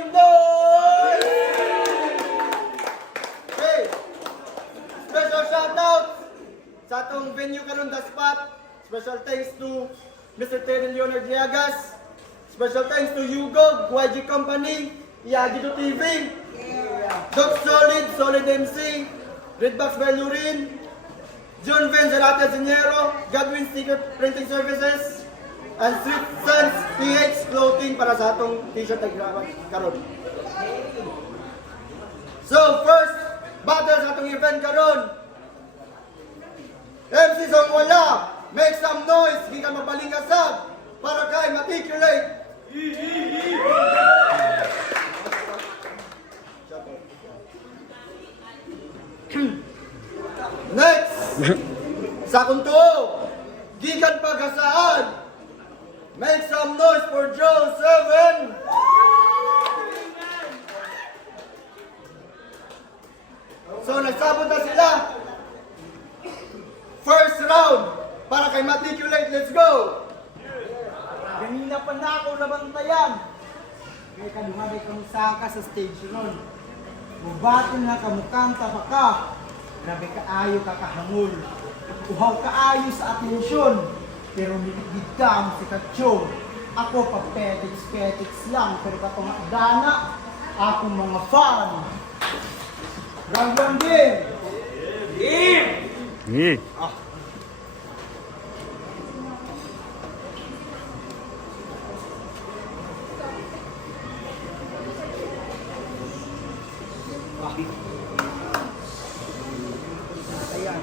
Rolling noise! Okay. Special shoutout sa atong venue karon The Spot. Special thanks to Mr. Terry Leonard Diagas. Special thanks to Hugo, YG Company, Yagido TV, Doc Solid, Solid MC, Redbox by Lurin, John Vin Zarate Zinero, Godwin Sticker Printing Services, and Street Sense PH Clothing para sa atong t-shirt na karon. So first, battle sa atong event karon. MC Song Wala, make some noise, di ka mabalingasab para kay Maticulate. Next, sa kunto, gikan pagasaan. Make some noise for Joe 7. So nagsabot na sila. First round para kay Maticulate. Let's go. Ganina pa na ako nabantayan. Kaya kadumabay kami saka sa stage nun. Bubatin na kamukanta pa ka. Grabe kaayo ka kahangol. Uhaw kaayo sa atensyon. Pero niligid ka mo si Kacho. Ako pa petiks lang. Pero katong dana, ako mga fan. Ranggang din! Yeah. Ayan.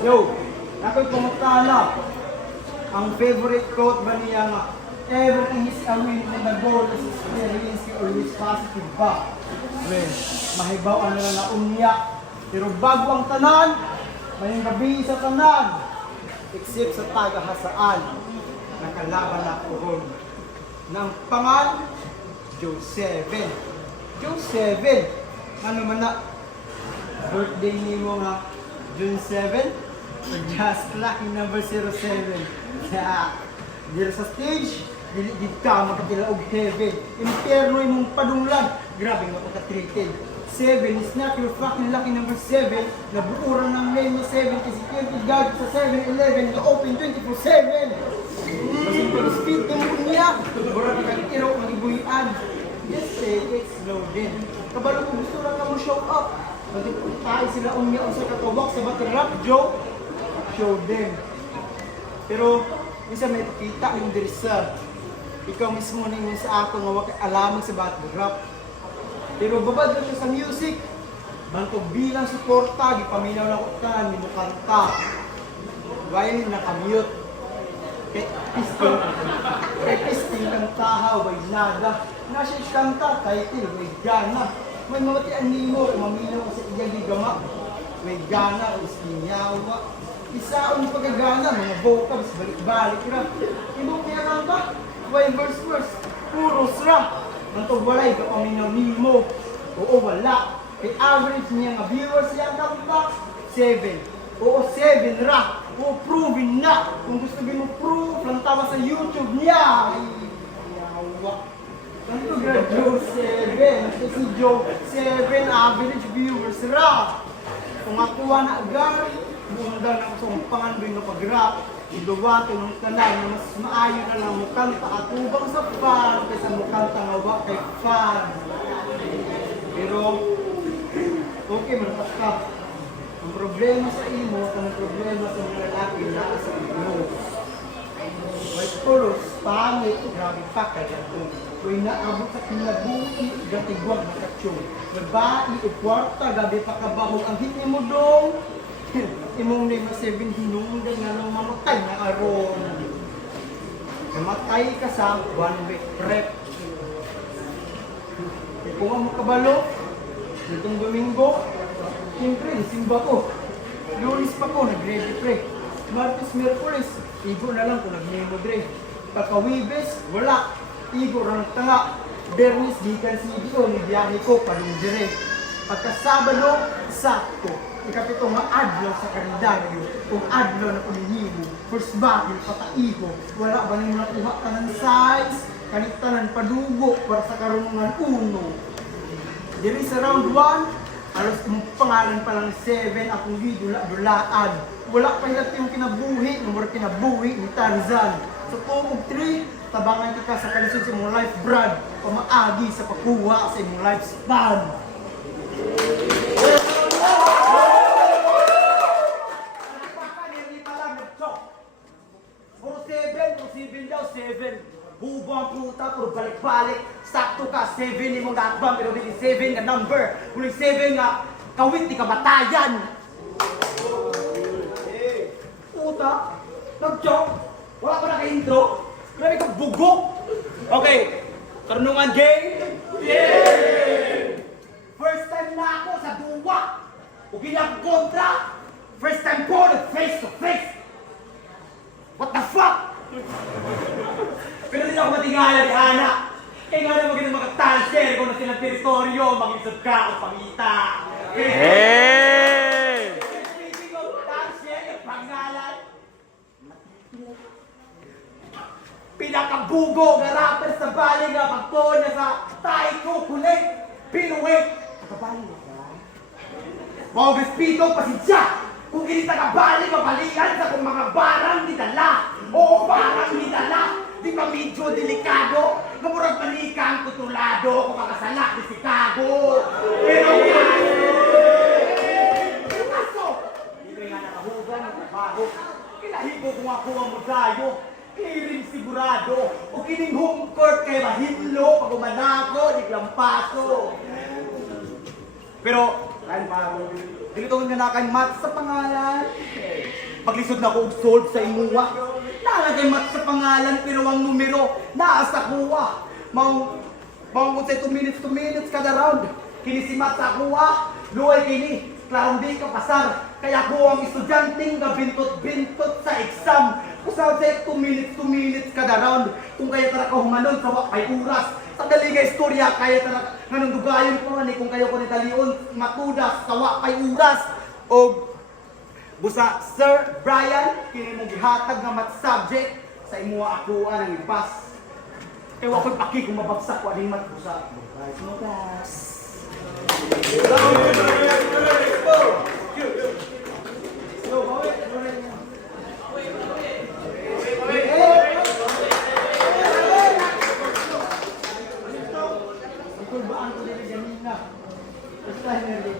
Yo, nako'y pumutala. Ang favorite quote ba niya nga, everything is a win and the goal is experience always positive ba? Well, mahibaw ang nila na unya. Pero bago ang tanan, may gabi sa tanan. Except sa tagahasaan, nakalaban na ko ng pangal, Joe 7. Joe 7, ano man na, birthday ni mo nga, June 7? Just lucky number 07. Kaya, dito sa stage, diligid ka, magkatilaog heaven. Impierno yung padunglan. Grabe nga pagka-treated. 7 is not your fucking lucky number 7. Nabuuran ng name na 7 kasi 20 God sa 7-11 na open 24/7. Kasi pag-speed ng niya, burang nakakitiraw ang ibuyan. Yes, it's slow din. Kabalo ko gusto lang ka mo show up. Pati tayo sila unya sa katawak sa battle rap joke. Show them. Pero, minsan may pakita yung dirisa. Ikaw mismo na yung sa ako nga wakay alamang sa battle rap. Pero babad lang siya sa music. Bantog bilang suporta, gipaminaw na ko ka, minukanta. Gaya nakamute. Kay pisting kang tahaw, bay nada. Nasa kanta, title, may gana. May mamatian nimo, maminaw ko sa iyang gama. May gana, iskinyawa. Isaon pagagana, mga vocals, balik-balik ra. Ibong niya ba? Why verse, puros ra. Mantog walay ka paminaw nimo. Oo, wala. Kay average niya nga viewers siya ang kanta, 7. Oo, 7 ra. Oo, proven na. Kung gusto mo prove, lang tama sa YouTube niya. Ay, yawa. Kanto gra Joe 7. Si Joe 7 average viewers ra. Kung ako na agari, bunda na sa umpangan rin na pag-rap, iduwato ng tanan na mas maayo na lang mukanta at ubang sa fan kaysa mukanta nga wa kay fan. Pero, okay, manapas ka. Ang problema sa imo, ang problema sa mga lalaki na sa imo. White pulos, pangit, grabe pa kaya ito. Kung naabot sa kinabuhi, gatigwag na katsyon. Babae, kwarta, gabi pa kabahong ang hiti mo dong. Imong name na 7 hinungdan nga nung mamatay na aron. Namatay ka sa 1 week prep. E kung ang makabalo, itong Domingo, siyempre, simba ko. Lunes pa ko, nag-ready pre. Martes, Merkulis, Igo na lang kung nag-nemo dre. Pagka-Wibes, wala. Igo ra ng tanga. Bernis, gikan CDO, ni biyahe ko, palindire. Pagka-Sabado, sakto. Ikapito nga adlaw sa kalendaryo. Kung adlaw na kulihimo, first battle, pataiho. Wala ba nang nakuha ka ng size? Kanitanan padugo para sa karunungan uno. Diri sa round 1, alos yung pangalan pa lang 7, akong dula-dulaan. Wala pa hilat yung kinabuhi, numero kinabuhi ni Tarzan. Sa tuog 3, tabangan kita sa kalisod sa imong life, Brad. Pamaagi sa pagkuha sa imong lifespan. Puro 7 daw, 7. Bubo ang puta, puro balik-balik. Sakto ka, 7 imong nakbang, pero hindi 7 nga number. Kung 7 nga, kawit di kamatayan. Puta, nag-joke. Wala pa na ka-intro. Grabe kang bugok. Okay, karunungan game. Yeah! First time na ako sa duwa. O bilang kontra. First time ko face to face. What the fuck? Pero hindi ako matingala ni Ana. Kaya nga naman ganun makatalser kung na silang teritoryo, mag-isod ka o pangita. Hey! Speaking of talser, yung pangalan, pinakabugo nga rapper sa bali nga pagtuon niya sa taiko, kulit, pinuwit. Nakabali na ka? Mga respito, pasensya! Kung kinita ka bali, mabalian sa kung mga barang ni dala. Oo, barang ni dala. Di ba medyo delikado? Namurag manika ang tutulado kung makasalak ni Chicago. Pero kaso, hindi nga nakahugan ng trabaho. Kinahigo kung ako ang magayo. Kiring sigurado. O kining home court kay mahimlo pag umanako, naglampaso. Pero, kain pa ako. Dilitong nga na kay Matt sa pangalan. Paglisod na ko og solve sa imuwa. Nalagay Matt sa pangalan pero ang numero naa sa kuha. Mao say 2 minutes kada round. Kini si Matt sa kuha, luay kini. Klarong di ka pasar. Kaya ko ang estudyanteng nga bintot-bintot sa exam. Kusa say 2 minutes kada round. Kung kaya tara ka humanon sa wakay oras. Sa daliga istorya kaya tara nganong dugayon ko ani kung kayo ko ni dalion matudas sa wakay oras. Og busa, Sir Brian, kini mong gihatag nga math subject sa imuha akuan ang ipas. Kaya wako'y paki kung mabagsak ko aning math busa. Guys, mo guys. Kulbaan ko dili ganina. Basta hindi.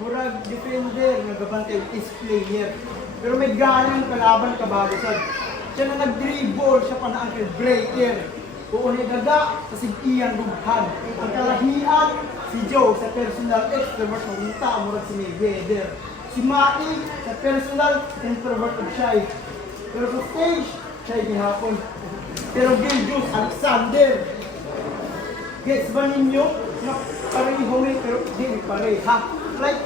Murag defender, nagabantay is player. Pero may ganang kalaban kabalisad. Siya na nag-dribble, siya pa na ankle breaker. Uunay daga, sa sigiyang dughan. Ang kalahian, si Joe sa personal extrovert ng unta, murag si Mayweather. Si Maki sa personal introvert of shy. Pero sa stage, shy gihapon. Pero Gildius Alexander. Gets ba ninyo? Na pareho rin, pero di pareha. Like,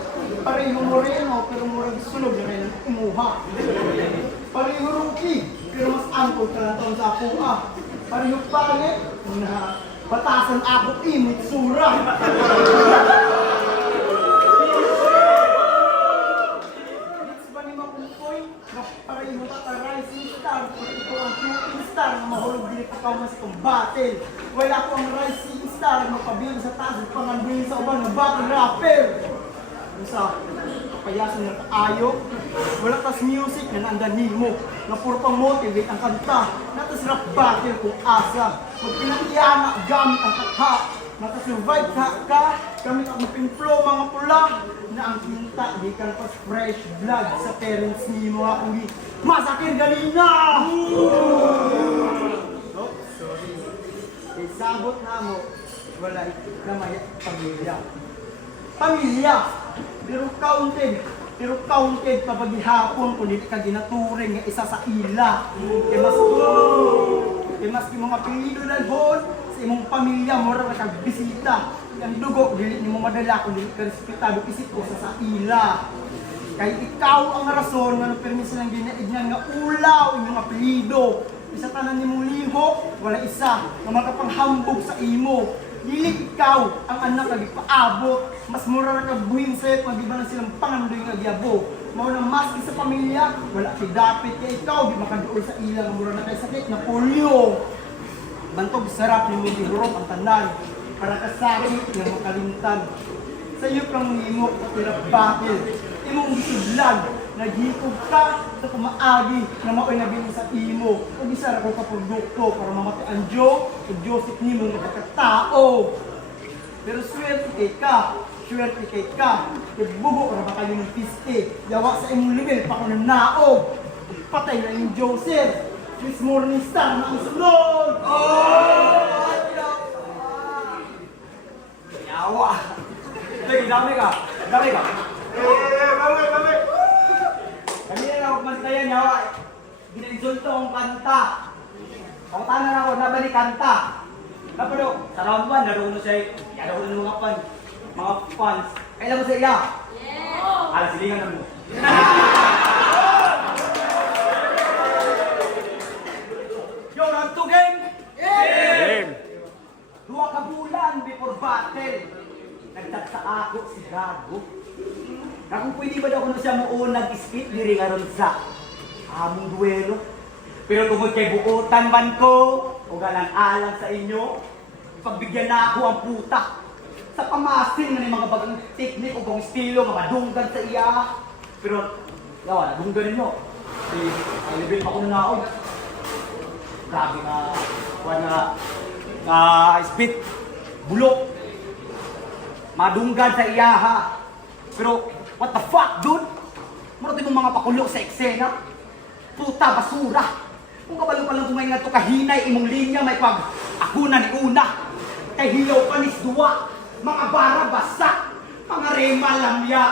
pareho mo rin, pero murag sunog na rin ang imuha. Pareho rookie, pero mas angkol ka lang taon sa ako, Pareho pangit, na batasan ako imit sura. Gets ba ni Makumpoy? Na pareho ka rising star, pero ito ang shooting star na mahulog din ito ka sa battle. Wala ko ang rising star na mapabilang sa taas at panganduin sa ubang na battle rapper. Sa kapayasan ng kaayo, wala tas music na naandanin mo, na puro pang motivate ang kanta, natas rap battle kung asa, magpinakiyama gamit ang katha, natasurvive ka, gamit ang pinflow mga pula, na ang kinta, di ka pas fresh blood sa parents ni mo akong masakir ganina! Oh, sorry. Isabot na mo, wala na may pamilya. Pamilya! Pero counted kapag ihapon kung hindi ka ginaturing nga isa sa ila. Kaya mas mga apelido na hon sa imong pamilya mo rin nakagbisita. Ang dugo, dili ni mo madala kung hindi ka respetado isip ko sa ila. Kay ikaw ang rason nga permis lang ginaignan nga ulaw inyong apelido. Isa tanan nimong lihok, wala isa nga makapanghambog sa imo. Dili ikaw ang anak nga gipaabot, mas mura ra kag buhing sayop nga giba na silang pangandoy nga giyabo. Mao na mas sa pamilya, wala kay dapit kay ikaw di makaduol sa ila nga mura na kay sakit na polio. Bantog sarap ni mo gihurot ang tanan para kasakit nga makalimtan. Sa iyo kang himok at tirap-bakil, imong gisudlan, naghikog ka sa pumaagi na mao'y nabili sa imo. O gisara ko ka produkto para mamatay ang Diyo, o Diyosip ni mo nga pagkatao. Pero swerte kay ka, nagbubo ka na ba kayo ng piste, yawa sa imong level pa ko ng naog, patay na yung Joseph, this morning star na ang sunod! Yawa! Lagi, dami ka! Bawal! Kami na ako mantayan, yawa! Ginagsulto ang kanta! Pakutanan ako, nabali kanta! Napado, sa round 1, naroon siya, yaraw na mga fans. Kailan mo sa iya? Yes! Alas, silingan na mo. Yo, round 2 game! Game! Dua ka bulan before battle. Nagtagsa ako si Gago. Na kung pwede ba daw kung siya mo nag-skip, diri nga ron sa among duelo. Pero tungkol kay buotan man ko, o galang alang sa inyo, pagbigyan na ako ang puta. Sa pamasin na ni mga bagang teknik o kung estilo, mga dunggan sa iya. Pero, yawa, dunggan ninyo. Si, level pa ko na naog. Grabe nga, kuha na, spit, bulok. Madunggan sa iya ha. Pero, what the fuck, dude? Maroon mong mga pakulo sa eksena. Puta, basura. Kung kabalo pa lang kumain nga ito kahinay, imong linya may pag ako na ni una. Kay hilaw panis duwa, mga bara basa, mga rema lamya,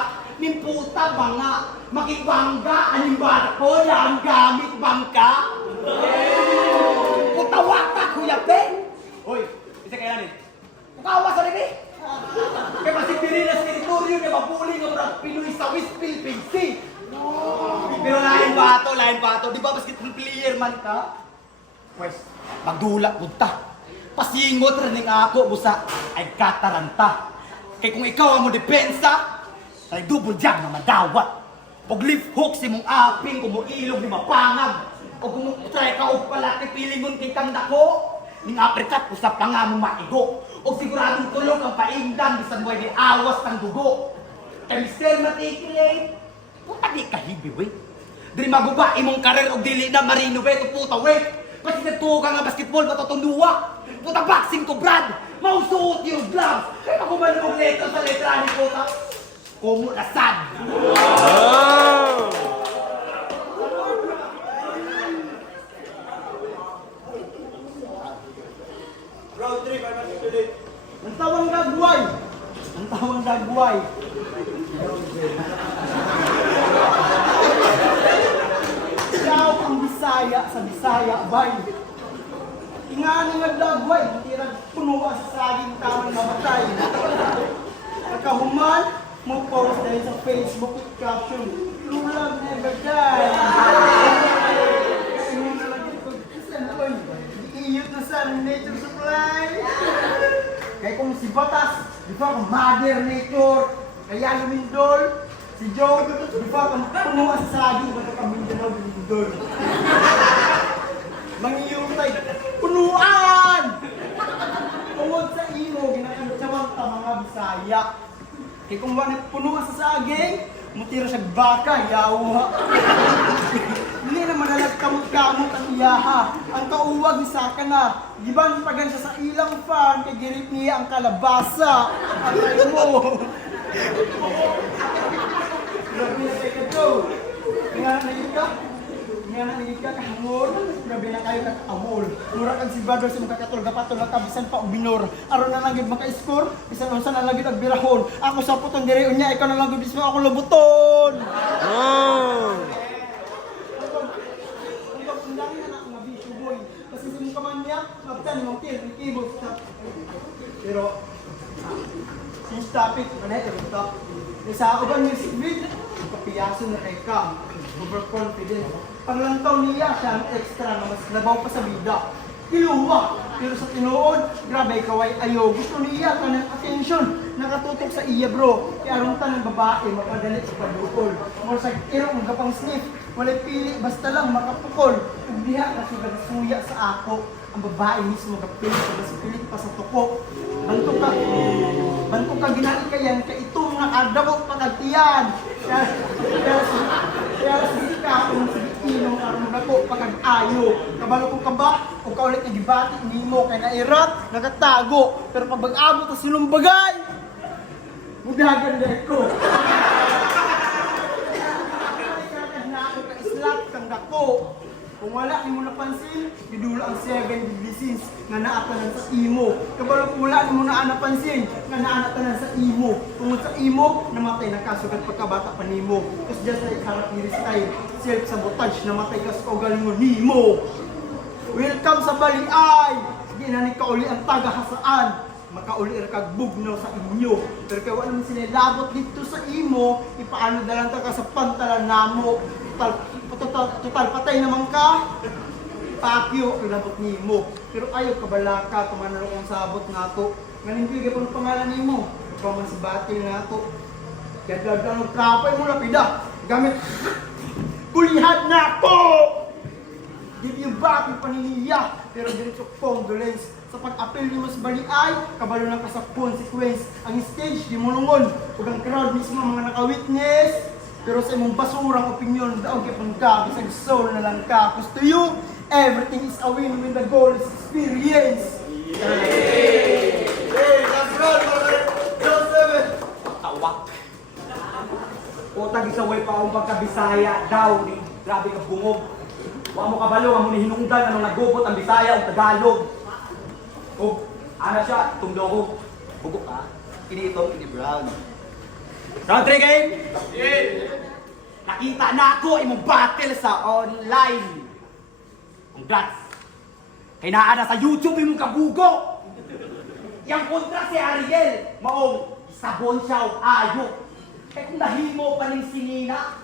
nimputa mga, makibangga, aning barko, lang gamit bangka. Kutawa ka, Kuya Ben! Hoy, isa kaya ni. Pukawa sa rin kaya masipiri na sa teritoryo niya, mapuli ng mga Pinoy sa West Philippine Sea. Pero lain ba ito? Di ba basketball player man ka? Pues, magdulak punta. Pasingot rin ako busa ay kataranta. Kaya kung ikaw ang mo depensa, ay double jam na madawat. Pag lift hook si mong aping, kung mo ilog ni mapangag. O kung mo try ka o palaki pilingon kay kang dako, ning aprikat ko sa panga mo maigo. O siguradong tulog ang paingdan, bisan mo ay awas ng dugo. Kay Mr. Maticulate, puta di ka heavyweight. Dili maguba imong karer og dili na marino bet o puta weight. Kasi nagtuo ka nga basketball matutunduwa. Puta boxing to Brad. Mausuot yung gloves. Kaya ako ba namang letra sa letra ni puta? Kumo na sad. Round 3, para masulit. Ang tawang dagway. Ikaw ang Bisaya sa Bisaya, bay. Ingani nga dagway, tirag puno sa saging tamang mamatay. Pagkahuman, mo post dahil sa Facebook with caption, "True love never dies." Iyot na sa nature supply. Kaya kung si Batas, di ba kung Mother Nature, kaya lumindol, si Joe, di ba kung puno ang saging, ba't ka lumindol? Mangiyutay, punuan! Tungod sa imo, ginakansawang ta mga Bisaya. Kaya kung puno ang saging, mutira siya baka, yawa. Hindi na manalagkamot-kamot ang iyaha. Ang kauwag ni Saka na. Giban pagan siya sa ilang farm, kay girit niya ang kalabasa. Atay mo. Grabe na kayo ka, Joe. Nga na ka, kahamol. Grabe na kayo kakamol. Mura kang si Bador sa mga kakatol-gapatol na kabisan pa o binor. Aron na lang yun maka-score, bisan unsa na lang yun agbirahon. Ako sa putong dirion niya, ikaw na lang yun bismo ako lubuton. Kasi sa mga kaman niya, mabtan yung keyboard stop. Pero, since topic, manay, stop. Sa uban music video, piyaso na kay Cam, overconfident. Paglantaw niya siya ang extra na mas labaw pa sa bida. Iluwa, pero sa tinuod, grabe kaway ayo. Gusto niya ka ng attention, nakatutok sa iya bro. Kaya aron ta ng babae, makadali sa padukol. More sa irong magkapang sniff, walay pili, basta lang makapukol. Ug diha kasi suya sa ako, ang babae mismo kapilit, kasi pilit pa sa tuko. Banto ka ginali kayan, kaya itong nakadabot pagagtiyan. Kaya sige ka, kung sige inong arong ako pagag-ayo. Kabalo ko ka ba? Kung ka ulit nagibati, hindi mo kaya nairat, nagatago. Pero pag mag-abot sa sinumbagay, mudagan na ko. Na ako ka-slap kang dako. Kung wala ni mo napansin, bidula ang 7 deadly sins nga naatanan sa imo. Kabalo kung wala ni mo na napansin, nga naatanan sa imo. Tungod sa imo, namatay na kasugat pagkabata pa nimo. Because just like Harakiri style, self-sabotage, namatay ka sa kaugalingon nimo. Welcome sa Baliay! Sige na ni kauli ang taga-hasaan. Makauli kag bugnaw sa inyo. Pero kaya wala naman sila labot dito sa imo, ipaano na lang ka sa pantalan namo. Total patay naman ka. Pakyo, ilabot nimo. Pero ayaw kabalaka, tumanaro kang sabot nga to. Ngalimbiga pa ng pangalan nimo. Ikaw man si batil nga to. Kaya dagdag ng trapay mo lapida. Gamit, kulihad na ako! Di yung batil paniniya. Pero diretso condolence. Sa pag-apel ni mas Baliay, kabalo lang ka sa consequence. Ang stage, di mo lungon. Huwag ang crowd mismo mga naka-witness. Pero sa imong basurang opinion, daog kipang ka, bisag soul na lang ka. Cause to you, everything is a win when the goal is experience. Hey, let's roll, brother. Joseph. Tawak. Utag isa way pa akong pagkabisaya daw ni grabe ka bungog. Wa mo kabalo, wa mo ni hinungdan anong nagubot ang Bisaya ug Tagalog. O ana siya tungdog. Bugok ka. Ini ito, ini Brown. Round 3 game. Nakita na ako imong battle sa online. Congrats. Kay naa na sa YouTube imong kabugo. Yang kontra si Ariel, maong sabon siya og ayo. Kaya kung nahimo pa ning sinina,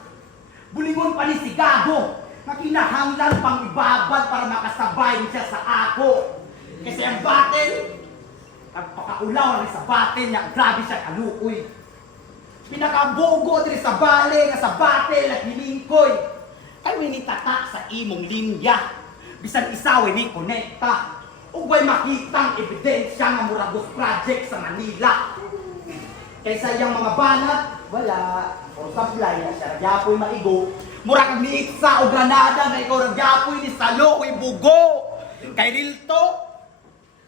bulingon pa ni si Gago, makinahanglan pang ibabad para makasabay siya sa ako. Kasi ang battle, nagpakaulaw rin sa battle niya, grabe siya kalukoy. Pinakabugo din sa bale, nga sa battle at hilingkoy. Kaya may nitatak sa imong linya, bisan isaw ni konekta. Ugway makitang ebidensya nga Muragos Project sa Manila. Kaysa iyang mga banat, wala. O supply na siya, nagyapoy maigo. Murag niitsa o granada na ikaw nagyapoy ni Salo o bugo. Kay Rilto,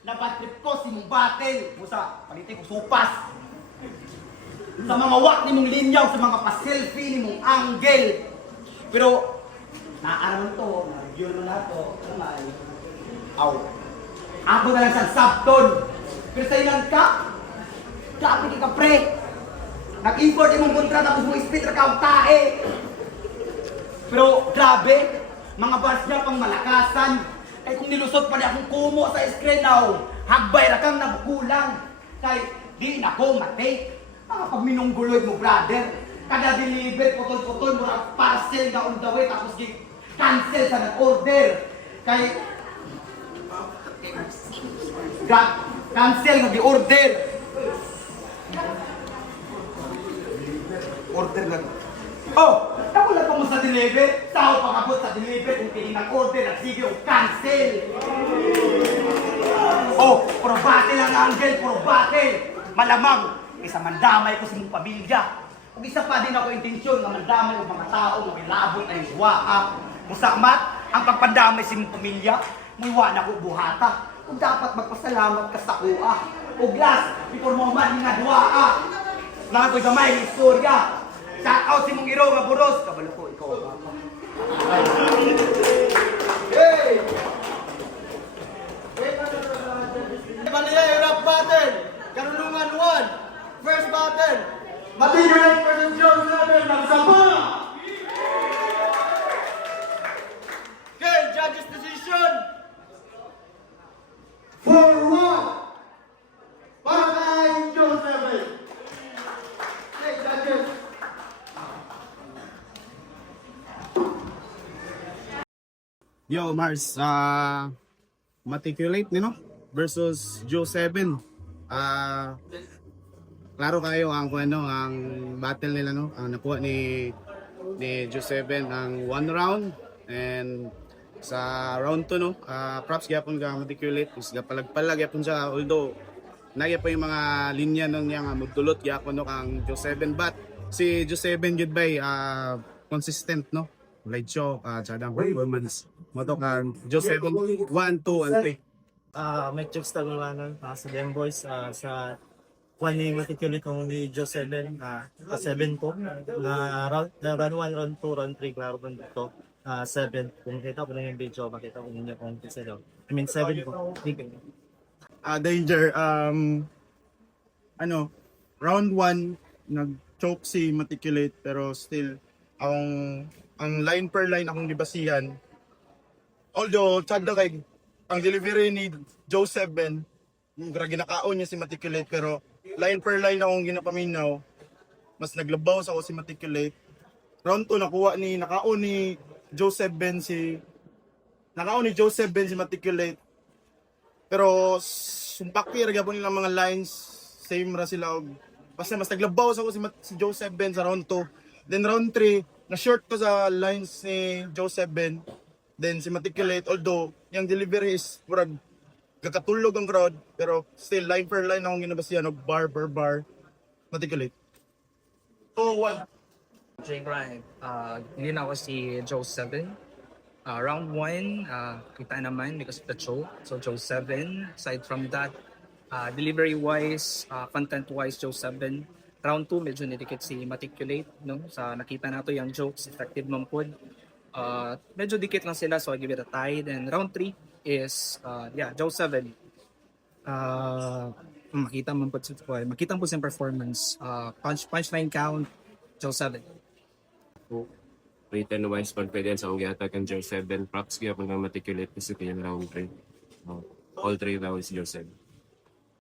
napatrip ko si mong battle. Musa, palitin ko supas. Sa mga wak ni mong linyaw, sa mga pa-selfie ni mong angle. Pero, naaraman to, na-review na to, kamay. Aw. Ako na lang sa subton. Pero sa ilan ka, grabe ka pre. Nag-import imong kontra tapos mo split ra ka og tae. Pero grabe, mga bars niya pang malakasan. Kay kung nilusot pa niya akong kumo sa screen now, hagbay ra kang nabukulang. Kay di na ko matake. Mga pagminungguloy mo brother. Kada deliver, putol-putol mo ra parcel na on the way tapos cancel sa nag-order. Kay cancel nga gi-order. Order lang. Oh, nakulat pa mo sa deliver. Tao pagabot sa deliver kung kini nag-order at sige o cancel. Oh, puro battle lang angle, puro battle. Malamang, isa mandamay ko sa mong pamilya. Kung isa pa din ako intensyon nga mandamay o mga tao o may labot ay huwaa. Musamat, ang pagpandamay sa mong pamilya, muiwa na ko buhata. Kung dapat magpasalamat ka sa kuha. O glass, before mo man nga duwaa. Lang ko'y gamay ng istorya. Shout out si mong iro nga buros. Kabalo ko, ikaw ang papa. Hey! Baliay rap battle! Karunungan 1! First battle! Material versus Joseph ng Saba! Okay, judges decision! 4-1! Para kay Joseph! Okay, judges! Yo, Mars, Maticulate, no? Versus Joe 7. Klaro kayo ang ang battle nila, no? Ang nakuha ni Joe 7 ang 1 round, and sa round 2, no? Props gyapon ka Maticulate, is palagpalag gyapon siya, although nagya pa yung mga linya nung niya nga mudulot gyapon no kang Joe 7, but si Joe 7 gud bay consistent, no? Light show, chadang performance. Moto kan Joe 7 1, 2, and 3. May checks na lang sa Dem Boys sa kung ano yung matikulit kong ni Joe 7 sa 7 po na round 1, round 2, round 3 klaro po dito 7 kung kita ko na yung video makita ko ninyo kung kasi daw I mean 7 po Danger, round 1 nag-choke si Maticulate, pero still ang line per line akong gibasihan, although chad na kay ang delivery ni Joe 7 ginakaon niya si Maticulate, pero line per line akong ginapaminaw, mas naglabaw sa ako si Maticulate. Round 2 nakaon ni Joe 7 si Maticulate, pero sumpaki ra gyapon nila mga lines, same ra sila, og basta mas naglabaw sa ako si Joe 7 sa round 2. Then round 3 na short ko sa lines ni Joe 7, then si Maticulate, although yung delivery is murag kakatulog ang crowd, pero still line per line akong ginabasihan, og bar per bar Maticulate. So what? Jay Grind, hindi na ako si Joe 7. Round 1, kita naman because of the choke. So Joe 7. Aside from that, delivery-wise, content-wise, Joe 7. Round 2, medyo nidikit si Maticulate. No? Sa nakita nato yung jokes, effective man po. Medyo dikit lang sila, so I give it a tie. Then round 3 is, Joe 7. Makita man po sa performance. Punchline count, Joe 7. Written wise confidence ang gihatag ang Joe 7. Props gyapon nga Maticulate kasi kaya round 3. All 3 rounds Joe 7.